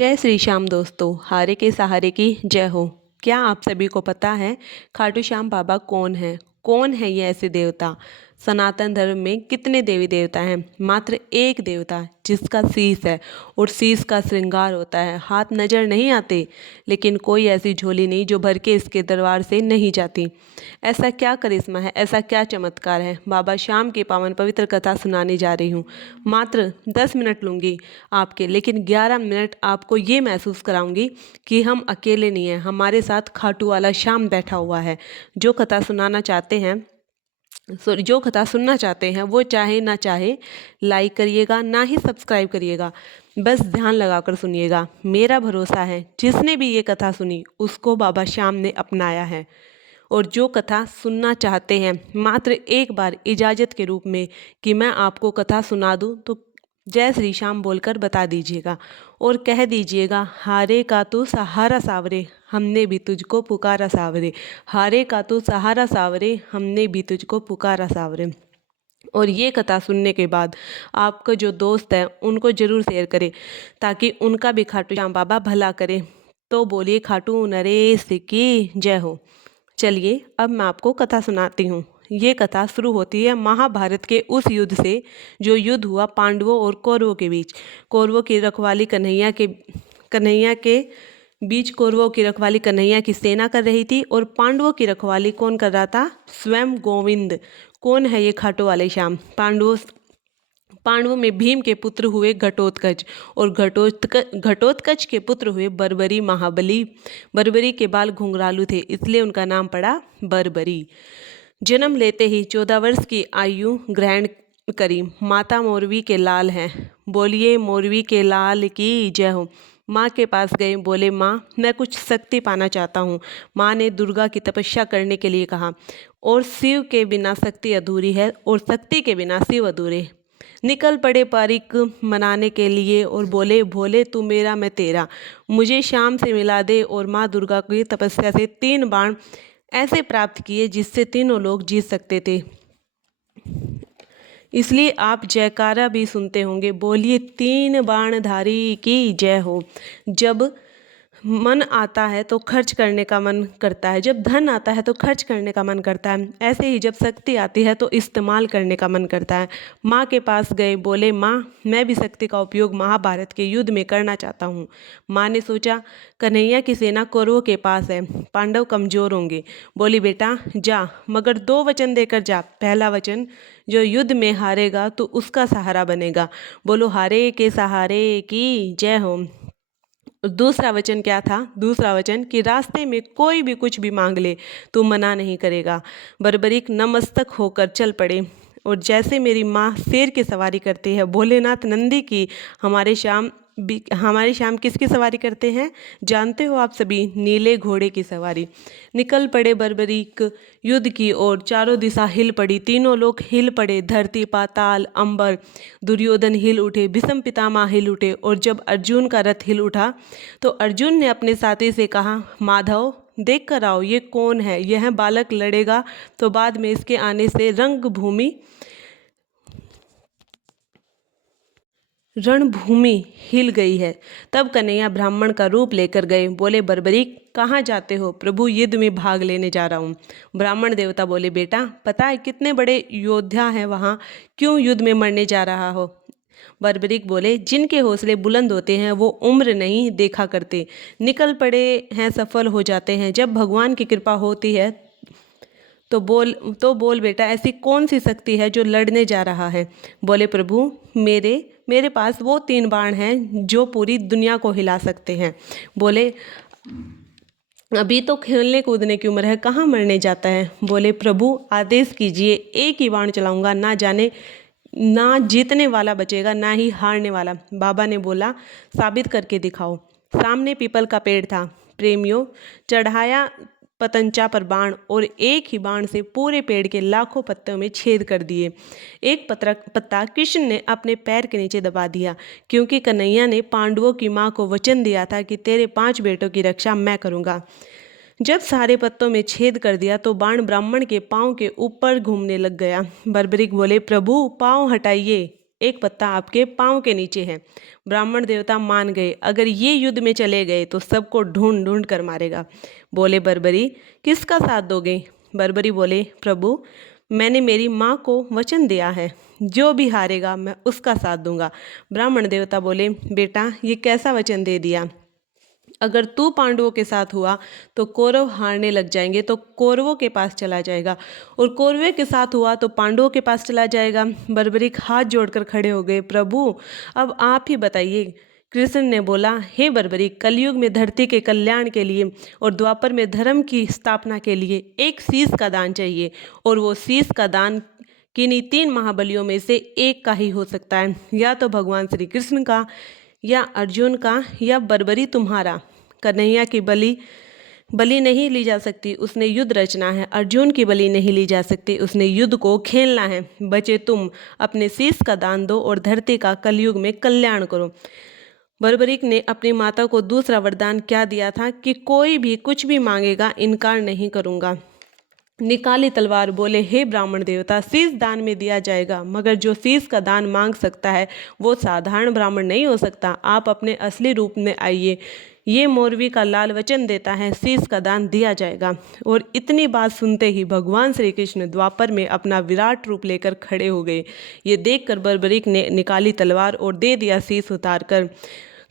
जय श्री श्याम दोस्तों, हारे के सहारे की जय हो। क्या आप सभी को पता है खाटू श्याम बाबा कौन है? कौन है ये ऐसे देवता? सनातन धर्म में कितने देवी देवता हैं? मात्र एक देवता जिसका शीश है और शीश का श्रृंगार होता है। हाथ नजर नहीं आते, लेकिन कोई ऐसी झोली नहीं जो भर के इसके दरबार से नहीं जाती। ऐसा क्या करिश्मा है, ऐसा क्या चमत्कार है? बाबा श्याम की पावन पवित्र कथा सुनाने जा रही हूँ। मात्र 10 मिनट लूँगी आपके, लेकिन 11 मिनट आपको ये महसूस कराऊंगी कि हम अकेले नहीं हैं। हमारे साथ खाटू वाला श्याम बैठा हुआ है। जो कथा सुनाना चाहते हैं, जो कथा सुनना चाहते हैं, वो चाहे ना चाहे लाइक करिएगा, ना ही सब्सक्राइब करिएगा। बस ध्यान लगाकर सुनिएगा। मेरा भरोसा है जिसने भी ये कथा सुनी उसको बाबा श्याम ने अपनाया है। और जो कथा सुनना चाहते हैं, मात्र एक बार इजाज़त के रूप में कि मैं आपको कथा सुना दूं, तो जय श्री श्याम बोलकर बता दीजिएगा और कह दीजिएगा, हारे का तू सहारा सावरे, हमने भी तुझको पुकारा सावरे। हारे का तू सहारा सावरे, हमने भी तुझको पुकारा सावरे। और ये कथा सुनने के बाद आपका जो दोस्त है उनको ज़रूर शेयर करें, ताकि उनका भी खाटू श्याम बाबा भला करे। तो बोलिए, खाटू नरेश की जय हो। चलिए अब मैं आपको कथा सुनाती हूँ। ये कथा शुरू होती है महाभारत के उस युद्ध से जो युद्ध हुआ पांडवों और कौरवों के बीच। कौरवों की रखवाली कन्हैया के बीच कौरवों की रखवाली कन्हैया की सेना कर रही थी, और पांडवों की रखवाली कौन कर रहा था? स्वयं गोविंद। कौन है ये खाटू वाले श्याम? पांडवों में भीम के पुत्र हुए घटोत्कच, और घटोत्कच के पुत्र हुए बर्बरी महाबली। बर्बरी के बाल घुंघरालू थे, इसलिए उनका नाम पड़ा बर्बरी। जन्म लेते ही 14 वर्ष की आयु ग्रहण करी। माता मोरवी के लाल हैं। बोलिए, मोरवी के लाल की जय हो। माँ के पास गए, बोले, माँ मैं कुछ शक्ति पाना चाहता हूँ। माँ ने दुर्गा की तपस्या करने के लिए कहा, और शिव के बिना शक्ति अधूरी है, और शक्ति के बिना शिव अधूरे। निकल पड़े पारिक मनाने के लिए और बोले, भोले तू मेरा मैं तेरा, मुझे शाम से मिला दे। और माँ दुर्गा की तपस्या से 3 बाण ऐसे प्राप्त किए जिससे तीनों लोग जीत सकते थे। इसलिए आप जयकारा भी सुनते होंगे। बोलिए, 3 बाणधारी की जय हो। जब मन आता है तो खर्च करने का मन करता है, जब धन आता है तो खर्च करने का मन करता है, ऐसे ही जब शक्ति आती है तो इस्तेमाल करने का मन करता है। माँ के पास गए, बोले, माँ मैं भी शक्ति का उपयोग महाभारत के युद्ध में करना चाहता हूँ। माँ ने सोचा, कन्हैया की सेना कौरवों के पास है, पांडव कमजोर होंगे। बोली, बेटा जा, मगर 2 वचन देकर जा। पहला वचन, जो युद्ध में हारेगा तो उसका सहारा बनेगा। बोलो, हारे के सहारे की जय हो। दूसरा वचन क्या था? दूसरा वचन कि रास्ते में कोई भी कुछ भी मांग ले तो मना नहीं करेगा। बर्बरीक नमस्तक होकर चल पड़े, और जैसे मेरी माँ शेर की सवारी करती है, भोलेनाथ नंदी की हमारे श्याम किसकी सवारी करते हैं? जानते हो आप सभी, नीले घोड़े की सवारी। निकल पड़े बर्बरीक युद्ध की ओर। चारों दिशा हिल पड़ी, तीनों लोग हिल पड़े, धरती पाताल अंबर। दुर्योधन हिल उठे, भीष्म पितामह हिल उठे, और जब अर्जुन का रथ हिल उठा तो अर्जुन ने अपने साथी से कहा, माधव देख कर आओ, ये कौन है? यह बालक लड़ेगा तो बाद में इसके आने से रणभूमि हिल गई है। तब कन्हैया ब्राह्मण का रूप लेकर गए। बोले, बर्बरीक कहाँ जाते हो? प्रभु युद्ध में भाग लेने जा रहा हूँ। ब्राह्मण देवता बोले, बेटा पता है कितने बड़े योद्धा हैं वहाँ, क्यों युद्ध में मरने जा रहा हो? बर्बरीक बोले, जिनके हौसले बुलंद होते हैं वो उम्र नहीं देखा करते, निकल पड़े हैं सफल हो जाते हैं। जब भगवान की कृपा होती है तो बोल बेटा, ऐसी कौन सी शक्ति है जो लड़ने जा रहा है? बोले, प्रभु मेरे पास वो 3 बाण हैं जो पूरी दुनिया को हिला सकते हैं। बोले, अभी तो खेलने कूदने की उम्र है, कहाँ मरने जाता है? बोले, प्रभु आदेश कीजिए, एक ही बाण चलाऊंगा, ना जाने ना जीतने वाला बचेगा ना ही हारने वाला। बाबा ने बोला, साबित करके दिखाओ। सामने पीपल का पेड़ था। प्रेमियों, चढ़ाया पतंचा पर बाण, और एक ही बाण से पूरे पेड़ के लाखों पत्तों में छेद कर दिए। एक पत्ता कृष्ण ने अपने पैर के नीचे दबा दिया, क्योंकि कन्हैया ने पांडवों की माँ को वचन दिया था कि तेरे 5 बेटों की रक्षा मैं करूँगा। जब सारे पत्तों में छेद कर दिया तो बाण ब्राह्मण के पाँव के ऊपर घूमने लग गया। बर्बरीक बोले, प्रभु पाँव हटाइए। एक पत्ता आपके पाँव के नीचे है। ब्राह्मण देवता मान गए, अगर ये युद्ध में चले गए तो सबको ढूंढ ढूंढ कर मारेगा। बोले बर्बरी, किसका साथ दोगे? बर्बरी बोले, प्रभु मैंने मेरी माँ को वचन दिया है, जो भी हारेगा मैं उसका साथ दूंगा। ब्राह्मण देवता बोले, बेटा ये कैसा वचन दे दिया? अगर तू पांडवों के साथ हुआ तो कौरव हारने लग जाएंगे तो कौरवों के पास चला जाएगा, और कौरवे के साथ हुआ तो पांडवों के पास चला जाएगा। बर्बरीक हाथ जोड़कर खड़े हो गए, प्रभु अब आप ही बताइए। कृष्ण ने बोला, हे बर्बरीक, कलयुग में धरती के कल्याण के लिए और द्वापर में धर्म की स्थापना के लिए एक शीस का दान चाहिए, और वो शीस का दान किन्हीं 3 महाबलियों में से एक का ही हो सकता है, या तो भगवान श्री कृष्ण का, या अर्जुन का, या बर्बरी तुम्हारा। कन्हैया की बलि नहीं ली जा सकती, उसने युद्ध रचना है। अर्जुन की बलि नहीं ली जा सकती, उसने युद्ध को खेलना है। बचे तुम, अपने शीश का दान दो और धरती का कलयुग में कल्याण करो। बर्बरीक ने अपनी माता को दूसरा वरदान क्या दिया था कि कोई भी कुछ भी मांगेगा, इनकार नहीं करूँगा। निकाली तलवार, बोले, हे ब्राह्मण देवता, शीश दान में दिया जाएगा, मगर जो शीश का दान मांग सकता है वो साधारण ब्राह्मण नहीं हो सकता। आप अपने असली रूप में आइए। ये मोरवी का लाल वचन देता है, शीश का दान दिया जाएगा। और इतनी बात सुनते ही भगवान श्री कृष्ण द्वापर में अपना विराट रूप लेकर खड़े हो गए। ये देखकर बर्बरीक ने निकाली तलवार और दे दिया शीश उतार कर।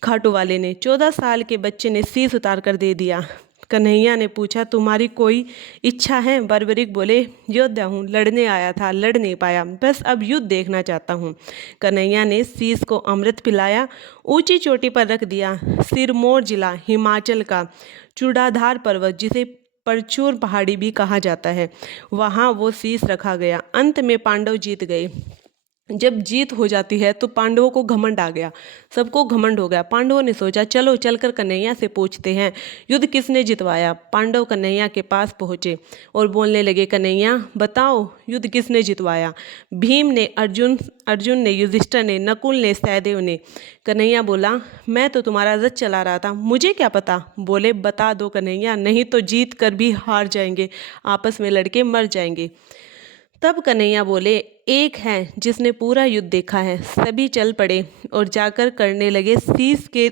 खाटू वाले ने 14 साल के बच्चे ने शीश उतार कर दे दिया। कन्हैया ने पूछा, तुम्हारी कोई इच्छा है? बर्बरीक बोले, योद्धा हूँ, लड़ने आया था, लड़ नहीं पाया, बस अब युद्ध देखना चाहता हूँ। कन्हैया ने शीश को अमृत पिलाया, ऊंची चोटी पर रख दिया। सिरमौर जिला हिमाचल का चूड़ाधार पर्वत, जिसे परचूर पहाड़ी भी कहा जाता है, वहाँ वो शीश रखा गया। अंत में पांडव जीत गए। जब जीत हो जाती है तो पांडवों को घमंड आ गया, सबको घमंड हो गया। पांडवों ने सोचा, चलो चलकर कन्हैया से पूछते हैं युद्ध किसने जितवाया। पांडव कन्हैया के पास पहुँचे और बोलने लगे, कन्हैया बताओ युद्ध किसने जितवाया? भीम ने, अर्जुन ने, युधिष्ठिर ने, नकुल ने, सहदेव ने। कन्हैया बोला, मैं तो तुम्हारा रथ चला रहा था, मुझे क्या पता। बोले, बता दो कन्हैया, नहीं तो जीत कर भी हार जाएंगे, आपस में लड़के मर जाएंगे। तब कन्हैया बोले, एक है जिसने पूरा युद्ध देखा है। सभी चल पड़े और जाकर करने लगे शीश के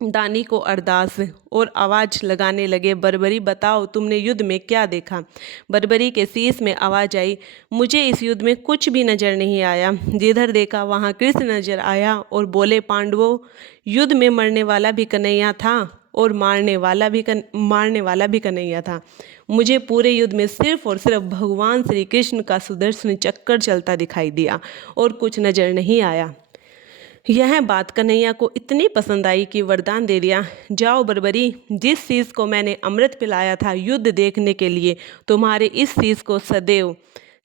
दानी को अरदास और आवाज लगाने लगे, बर्बरी बताओ तुमने युद्ध में क्या देखा? बर्बरी के शीश में आवाज आई, मुझे इस युद्ध में कुछ भी नजर नहीं आया, जिधर देखा वहाँ कृष्ण नजर आया। और बोले, पांडवों, युद्ध में मरने वाला भी कन्हैया था और मारने वाला भी कन्हैया था। मुझे पूरे युद्ध में सिर्फ और सिर्फ भगवान श्री कृष्ण का सुदर्शन चक्कर चलता दिखाई दिया और कुछ नजर नहीं आया। यह बात कन्हैया को इतनी पसंद आई कि वरदान दे दिया, जाओ बर्बरी, जिस शीश को मैंने अमृत पिलाया था युद्ध देखने के लिए, तुम्हारे इस शीश को सदैव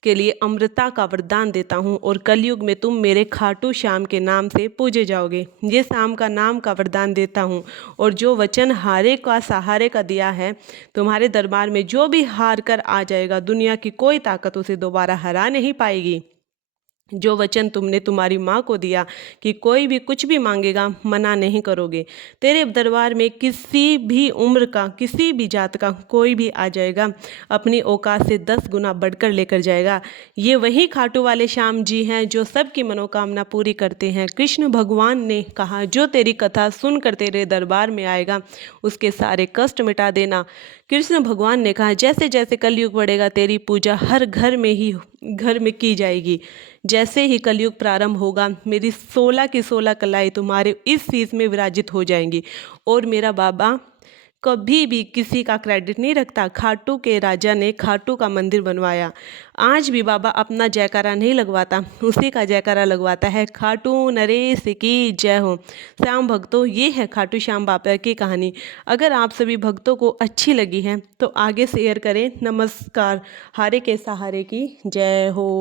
के लिए अमृता का वरदान देता हूँ, और कलयुग में तुम मेरे खाटू श्याम के नाम से पूजे जाओगे। ये श्याम का नाम का वरदान देता हूँ, और जो वचन हारे का सहारे का दिया है, तुम्हारे दरबार में जो भी हार कर आ जाएगा, दुनिया की कोई ताकत उसे दोबारा हरा नहीं पाएगी। जो वचन तुमने तुम्हारी माँ को दिया कि कोई भी कुछ भी मांगेगा, मना नहीं करोगे। तेरे दरबार में किसी भी उम्र का, किसी भी जात का कोई भी आ जाएगा, अपनी औकात से 10 गुना बढ़कर लेकर जाएगा। ये वही खाटू वाले श्याम जी हैं जो सबकी मनोकामना पूरी करते हैं। कृष्ण भगवान ने कहा, जो तेरी कथा सुनकर तेरे दरबार में आएगा, उसके सारे कष्ट मिटा देना। कृष्ण भगवान ने कहा, जैसे जैसे कलयुग बढ़ेगा, तेरी पूजा हर घर में की जाएगी। जैसे ही कलयुग प्रारंभ होगा, मेरी 16 की 16 कलाई तुम्हारे इस शीश में विराजित हो जाएंगी। और मेरा बाबा कभी भी किसी का क्रेडिट नहीं रखता। खाटू के राजा ने खाटू का मंदिर बनवाया, आज भी बाबा अपना जयकारा नहीं लगवाता, उसी का जयकारा लगवाता है, खाटू नरेश की जय हो। श्याम भक्तों, ये है खाटू श्याम बाबा की कहानी। अगर आप सभी भक्तों को अच्छी लगी है तो आगे शेयर करें। नमस्कार। हारे के सहारे की जय हो।